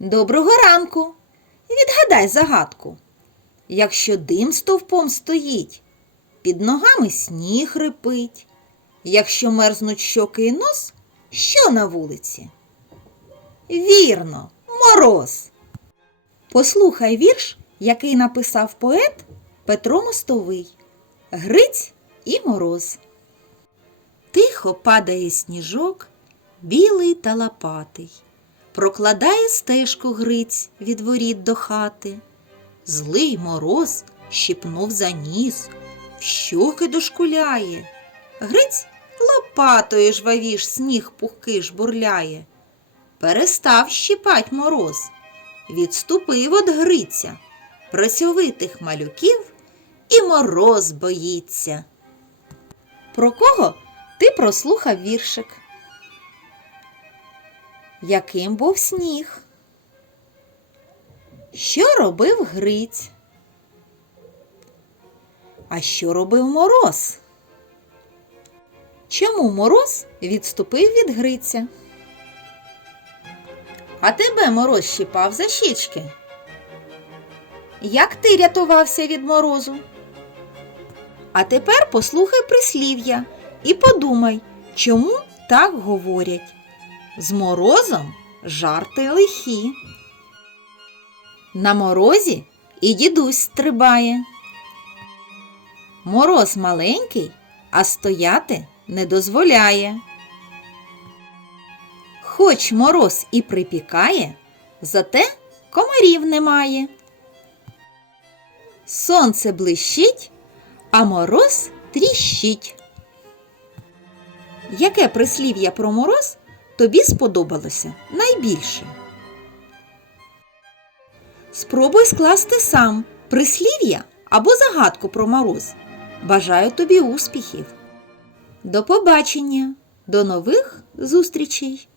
Доброго ранку. Відгадай загадку. Якщо дим стовпом стоїть, під ногами сніг рипить. Якщо мерзнуть щоки і нос, що на вулиці? Вірно, мороз. Послухай вірш, який написав поет Петро Мостовий. Гриць і мороз. Тихо падає сніжок, білий та лопатий. Прокладає стежку Гриць від воріт до хати. Злий мороз щипнув за ніс, в щоки дошкуляє. Гриць лопатою жвавіш сніг пухкий жбурляє. Перестав щипать мороз, відступив од Гриця, працьовитих малюків і мороз боїться. Про кого ти прослухав віршик? Яким був сніг? Що робив Гриць? А що робив мороз? Чому мороз відступив від Гриця? А тебе мороз щипав за щічки? Як ти рятувався від морозу? А тепер послухай прислів'я і подумай, чому так говорять. З морозом жарти лихі. На морозі і дідусь стрибає. Мороз маленький, а стояти не дозволяє. Хоч мороз і припікає, зате комарів немає. Сонце блищить, а мороз тріщить. Яке прислів'я про мороз тобі сподобалося найбільше? Спробуй скласти сам прислів'я або загадку про мороз. Бажаю тобі успіхів. До побачення, до нових зустрічей!